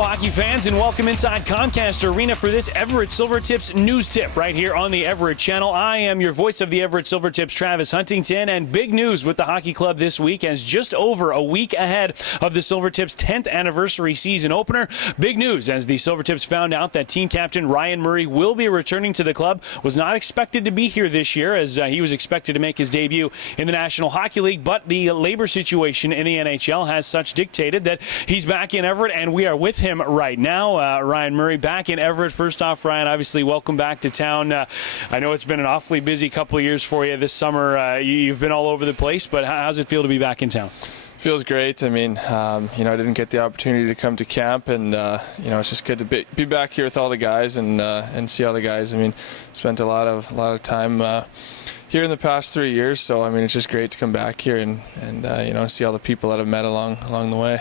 Hello, hockey fans, and welcome inside Comcast Arena for this Everett Silvertips news tip right here on the Everett Channel. I am your voice of the Everett Silvertips, Travis Huntington, and big news with the hockey club this week as just over a week ahead of the Silvertips' 10th anniversary season opener. Big news as the Silvertips found out that team captain Ryan Murray will be returning to the club. Was not expected to be here this year as he was expected to make his debut in the National Hockey League, but the labor situation in the NHL has such dictated that he's back in Everett, and we are with him right now. Ryan Murray back in Everett. First off, Ryan, obviously welcome back to town. I know it's been an awfully busy couple of years for you this summer. You've been all over the place, but how's it feel to be back in town? Feels great. I mean, I didn't get the opportunity to come to camp, and it's just good to be back here with all the guys and see all the guys. I mean, spent a lot of time here in the past 3 years, so I mean, it's just great to come back here and see all the people that I've met along the way.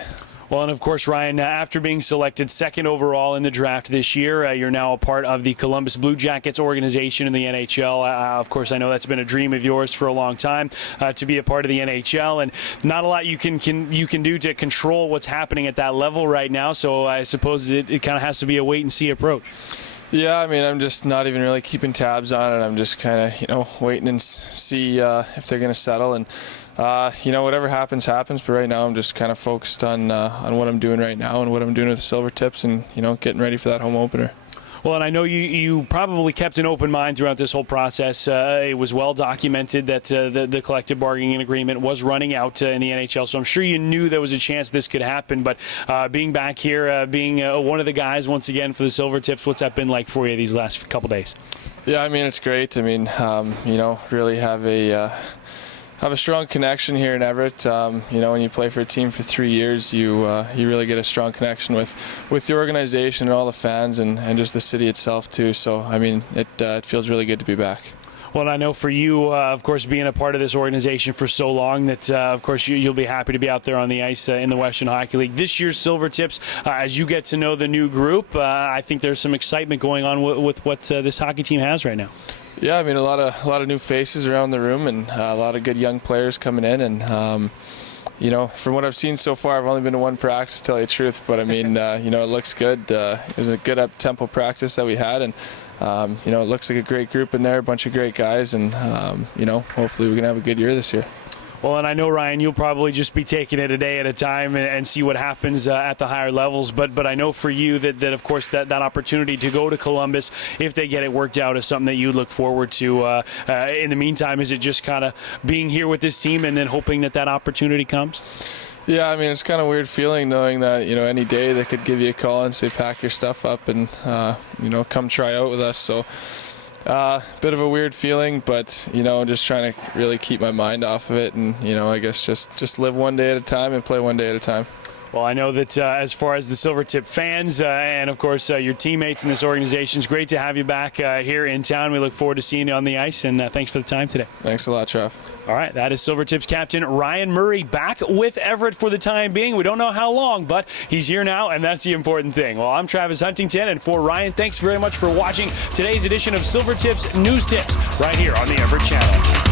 Well, and of course, Ryan, after being selected second overall in the draft this year, you're now a part of the Columbus Blue Jackets organization in the NHL. Of course, I know that's been a dream of yours for a long time to be a part of the NHL, and not a lot you can do to control what's happening at that level right now. So I suppose it kind of has to be a wait and see approach. Yeah, I mean, I'm just not even really keeping tabs on it. I'm just kind of waiting and see if they're going to settle, and whatever happens. But right now, I'm just kind of focused on what I'm doing right now and what I'm doing with the Silvertips, and getting ready for that home opener. Well, and I know you probably kept an open mind throughout this whole process. It was well documented that the collective bargaining agreement was running out in the NHL, so I'm sure you knew there was a chance this could happen. But being back here, being one of the guys once again for the Silvertips, what's that been like for you these last couple days? Yeah, I mean, it's great. I mean, really have a strong connection here in Everett. When you play for a team for 3 years, you really get a strong connection with the organization and all the fans and just the city itself too. So I mean, it feels really good to be back. Well, and I know for you, of course, being a part of this organization for so long that, of course, you'll be happy to be out there on the ice in the Western Hockey League. This year's Silvertips, as you get to know the new group, I think there's some excitement going on with what this hockey team has right now. Yeah, I mean, a lot of new faces around the room and a lot of good young players coming in, and from what I've seen so far, I've only been to one practice, to tell you the truth, but I mean, it looks good. It was a good up-tempo practice that we had, and it looks like a great group in there, a bunch of great guys, and hopefully we can have a good year this year. Well, and I know, Ryan, you'll probably just be taking it a day at a time and see what happens at the higher levels. But I know for you that of course, that opportunity to go to Columbus, if they get it worked out, is something that you look forward to. In the meantime, is it just kind of being here with this team and then hoping that opportunity comes? Yeah, I mean, it's kind of a weird feeling knowing that, any day they could give you a call and say, pack your stuff up and, come try out with us. So bit of a weird feeling, but, just trying to really keep my mind off of it and, I guess just live one day at a time and play one day at a time. Well, I know that as far as the Silvertip fans and, of course, your teammates in this organization, it's great to have you back here in town. We look forward to seeing you on the ice, and thanks for the time today. Thanks a lot, Trev. All right, that is Silvertips captain Ryan Murray back with Everett for the time being. We don't know how long, but he's here now, and that's the important thing. Well, I'm Travis Huntington, and for Ryan, thanks very much for watching today's edition of Silvertips News Tips right here on the Everett Channel.